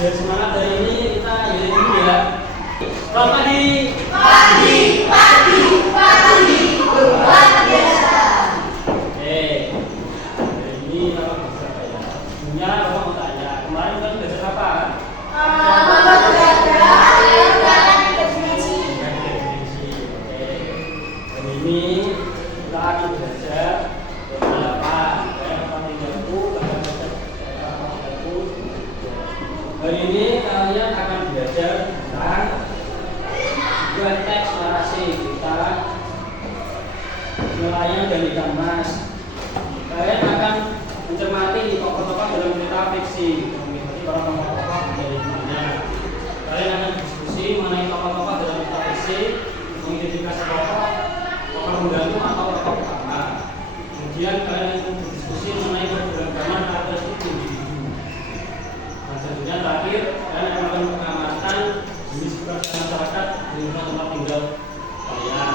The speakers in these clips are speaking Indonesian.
Biar semangat hari ini kita yaitu dulu ya. Selamat pagi. Pagi, luar biasa. Oke. Hari ini Bapak belajar apa ya? Sebelumnya Bapak mau tanya, kemarin kan belajar apa? Definisi. Oke. Hari ini kita akan belajar beberapa Hari ini kalian akan belajar tentang dua teks narasi kita nelayan dan ikan mas. Kalian akan mencermati tokoh-tokoh dalam cerita fiksi, mengikuti para tokoh-tokoh dari mana. Kalian akan diskusi mengenai tokoh-tokoh dalam cerita fiksi, mengidentifikasi tokoh pembantu atau tokoh utama. Kemudian kalian akan berdiskusi mengenai keberagaman karakteristik individu. Selanjutnya terakhir, kalian akan melakukan pengamatan jenis keberadaan masyarakat di lingkungan tempat tinggal kalian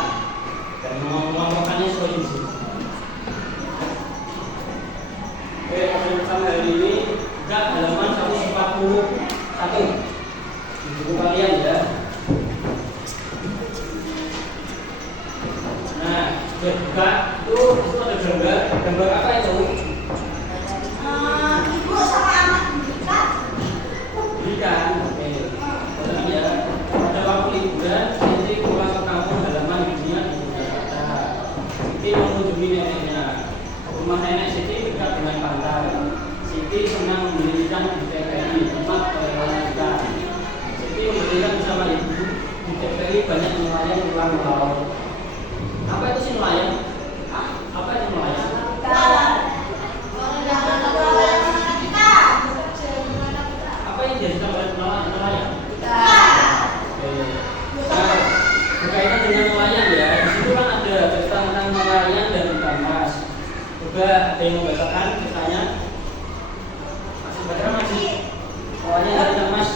dan mengelompokkannya sesuai jenis. Oke, materi pertama hari ini buka halaman 141 di buku kalian ya. Nah, sudah buka itu ada gambar apa itu? Ibu sama anak dekat. Berikan, oke. Pertanyaan ya, pada waktu liburan, Siti pulang ke kampung halaman ibunya di Jakarta. Siti mengunjungi neneknya. Rumah nenek Siti dekat dengan pantai. Siti senang mendirikan di TPI, tempat pelelangan ikan. Siti mendirikan bersama ibu di TPI banyak nelayan pulang melaut. Apa itu sih nelayan? Apa itu nelayan? Apa yang dijadikan oleh nelayan? Nah, berkaitan dengan nelayan ya, di situ kan ada cerita tentang nelayan dan ikan mas. Coba ada yang membacakan ceritanya? Masih baca masih? Nelayan dan ikan mas.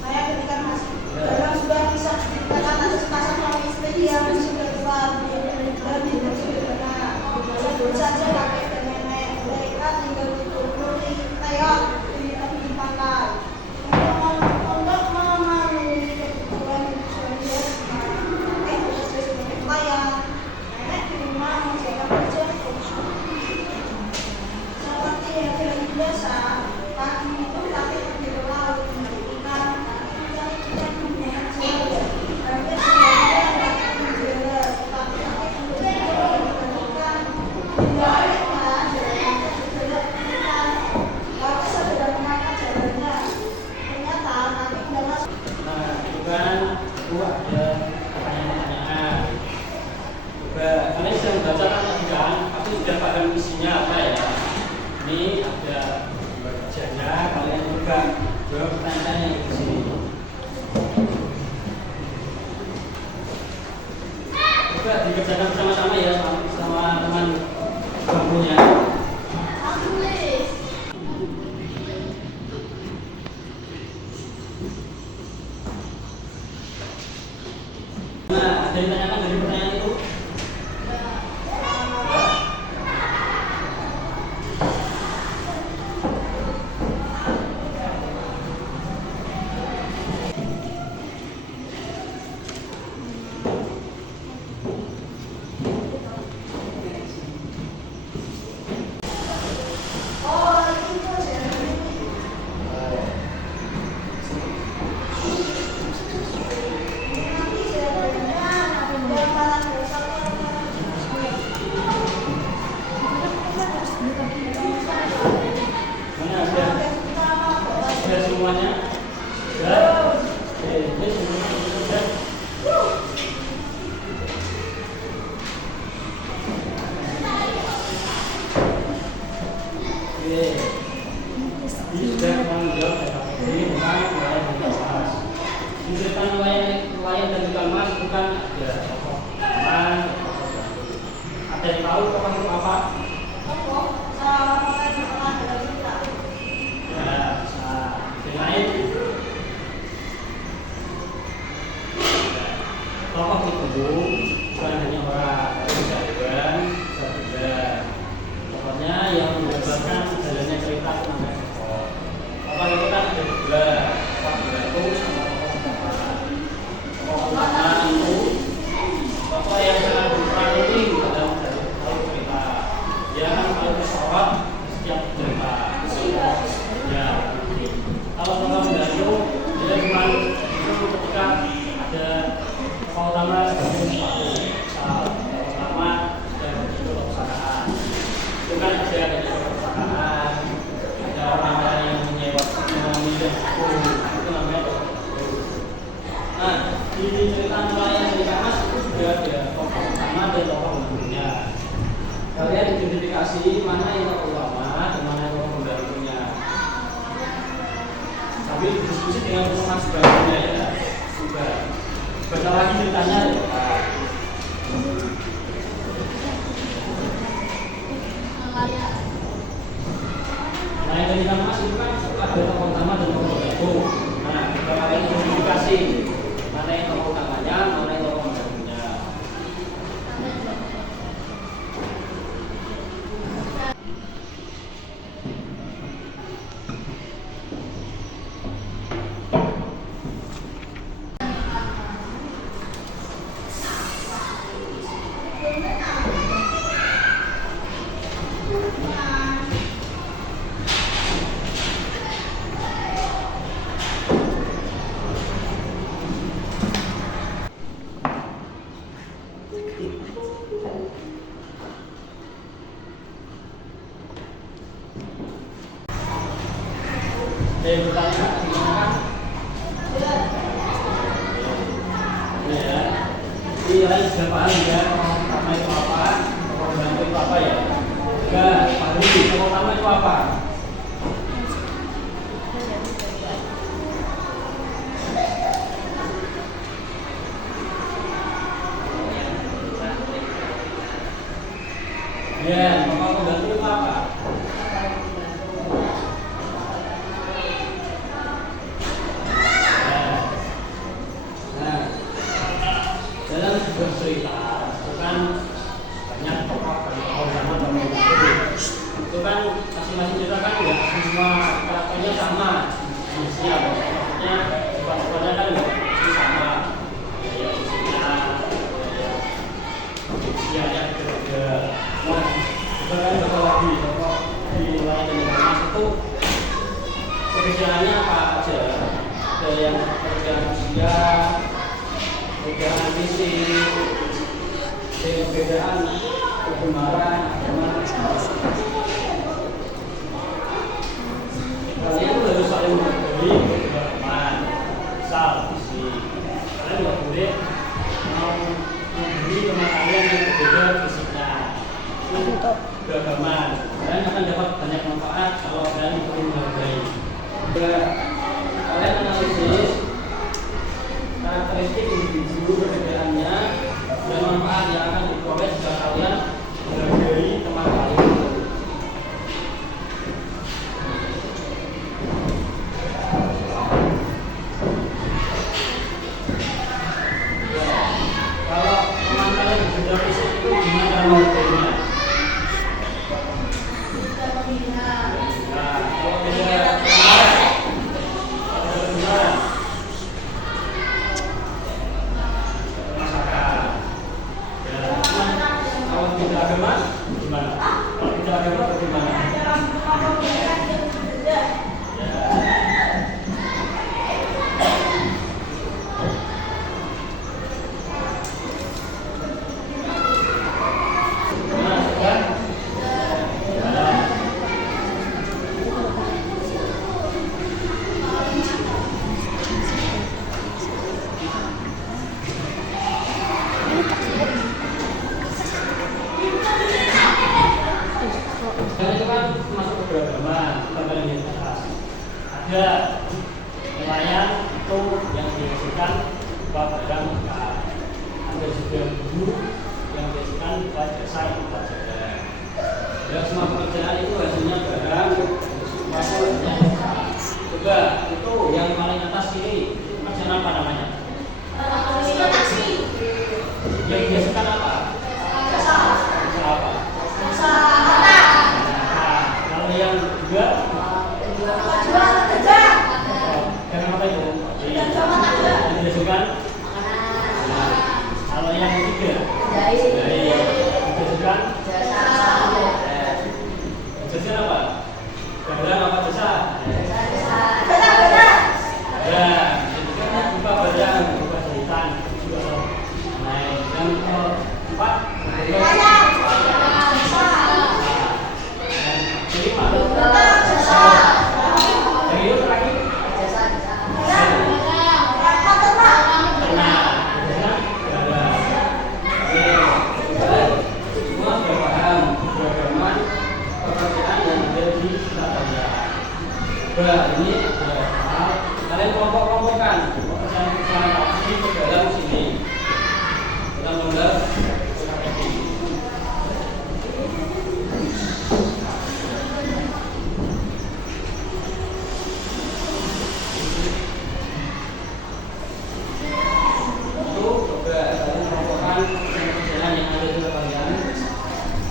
Saya berikan mas. Dalam sebuah kisah ceritakan ada sepasang suami istri yang sudah tua dan hidup sederhana. Sebut saja kakek dan nenek. Mereka tinggal di Puri Teot di tepi pantai. Untuk memenuhi kebutuhan suaminya, bekerja sebagai pelayan. Nenek di rumah menjaga kerja. Seperti hari-hari biasa, pagi itu kakek pergi ke laut mencari ikan. Mencari ikan dengan selalu. Hampir semuanya kakek menjela, tetapi kakek menjela ikan. Hingga akhirnya kakek menjela ikan. Kakek segera mengangkat jalannya. Ternyata kakek tidak masuk. Nah, itu kan ada pertanyaan-pertanyaan. Coba kalian sudah membaca kan, tapi sudah paham isinya apa ya? Ini ada kerjanya, kalian coba jawab pertanyaan yang di sini. Coba dikerjakan bersama-sama ya sama teman bangkunya. Nah, ada yang ditanyakan dari pertanyaan itu? Mana sudah semuanya? Sudah? Oke, ini semuanya sudah. Oke, ini sudah menjawab ini bukan nelayan dan ikan mas. Cerita nelayan dan ikan mas bukan ada tokoh teman. Ada yang tahu tokoh itu apa? Ya, bisa. Yang lain? Tokoh itu bukan hanya orang, tapi bisa hewan, bisa benda. Pokoknya yang menggambarkan jalannya cerita tentang tokoh. Tokoh itu kan ada dua. dengan rumah sebagainya ya. Sudah. Baca lagi ceritanya ya. Nah, yang tadi Mas itu kan ada tokoh utama dan tokoh gabung. Nah, kita kalian komunikasi mana yang tokoh utamanya, mana yang tokoh gabungnya. Yang bertanya gimana kan? Ya. Ini lain sudah paham ya, tokoh utama itu apa, tokoh gabung itu apa ya? Enggak, pahami tokoh utama itu apa? Ya, tokoh pembantu itu apa? Dalam sebuah cerita itu kan banyak tokoh utama dan itu kan masing-masing cerita kan nggak semua karakternya sama manusia, maksudnya sifat-sifatnya kan nggak mesti sama, ya usianya, usianya juga. Nah, itu kan bakal lagi tokoh di lain dan itu perbedaannya apa aja? Ada yang perbedaan usia, perbedaan fisik, perbedaan kegemaran, agama. Kalian itu harus saling menghargai kedua teman. Misal fisik, kalian nggak boleh mau memberi teman kalian yang berbeda fisiknya. Untuk keagamaan, kalian akan dapat banyak manfaat kalau kalian saling menghargai. Kalian analisis karakteristik individu perbedaannya dan manfaat yang akan diperoleh jika kalian menghargai teman kalian. Kalau teman kalian berbeda fisik itu gimana cara menghargainya? Nah, kalau beda agama gimana? Kalau tidak agama bagaimana? Dan itu kan masuk ke beragama, kita paling di atas. Ada nelayan itu yang dihasilkan berupa barang ikan. Ada juga guru yang dihasilkan berupa jasa yang kita jaga. Ya, semua pekerjaan itu hasilnya barang, semua hasilnya jasa. Juga itu yang paling atas ini pekerjaan apa namanya? Yang dihasilkan apa? Jasa. Jasa apa? Jasa. Kalau yang juga jual kerja. Karena apa itu? Yang dihasilkan? Kalau yang ketiga? Dihasilkan? Jasa. Jasa apa? Barang apa jasa? Jasa. Ya, itu kan berupa barang, berupa jahitan, jual. Nah, yang keempat? Ini kalian kelompok-kelompokkan pekerjaan-pekerjaan ini ke dalam sini, dalam lembar PKPD. Itu coba kalian kelompokkan pekerjaan yang ada di kalian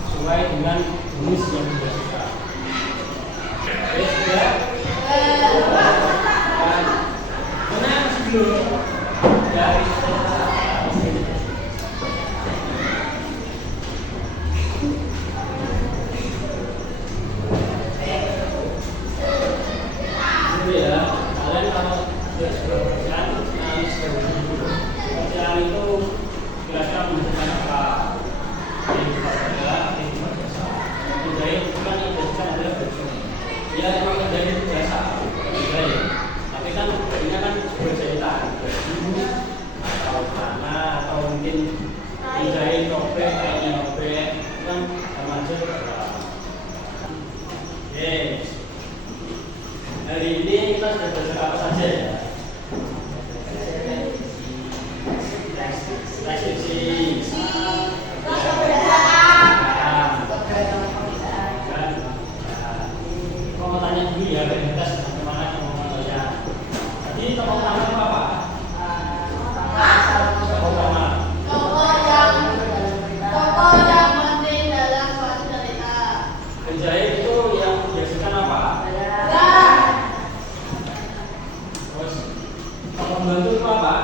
sesuai dengan jenis yang sudah suka. Oke, sudah. Mana yang masih belum? Ya, itu ya. Kalian kalau sudah sebuah pekerjaan, analis dulu. Pekerjaan itu kira-kira menunjukkan apa? Kehidupan kerja, kehidupan jasa. Menjahit bukan yang dijadikan adalah baju. Ya, memang menjahit itu jasa. Menjahit. Tapi kan bajunya kan sebuah jahitan, baju atau celana atau mungkin menjahit robek, kainnya robek, itu kan sama aja. Oke. Hari ini kita sudah belajar apa saja ya? Deskripsi. Mau tanya dulu ya, dari tes bagaimana kemampuannya. Tadi tokoh utama itu apa? Tokoh utama. Penjahit itu yang biasakan apa? Terus tokoh pembantu itu apa?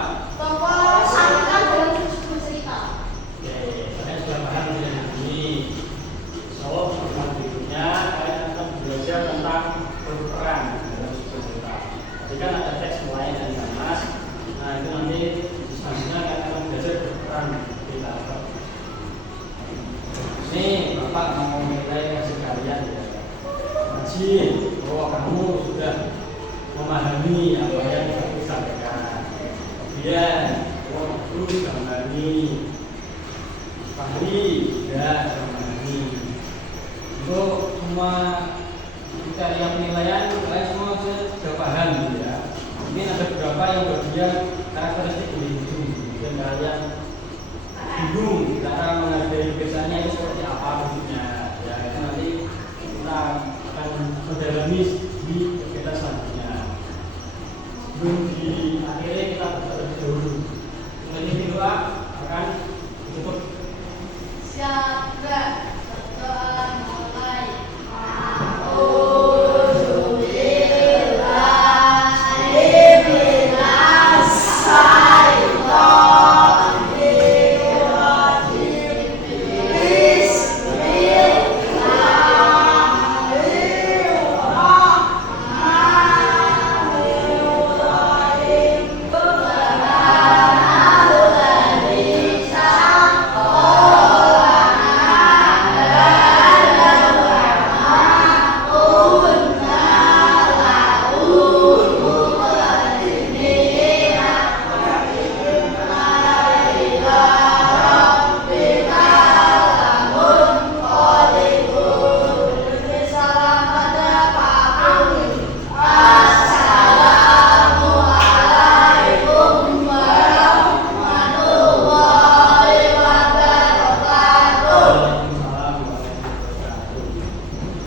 Oke, saya sudah paham dengan ini. So, pertemuan berikutnya kalian akan belajar tentang berperan dalam sebuah cerita. Tadi kan ada teks mulai dari Mas. Nah, itu nanti selanjutnya kalian akan belajar berperan cerita. Ini Bapak mau menilai hasil kalian ya. Majid, bahwa kamu sudah memahami apa yang saya sampaikan. Kemudian, Guru sudah memahami. Fahri sudah memahami. Untuk semua kriteria penilaian kalian semua sudah paham gitu ya. Mungkin ada beberapa yang bagian karakteristik individu dan kalian bingung cara menghargai biasanya itu seperti apa bentuknya. Ya itu nanti kita akan mendalami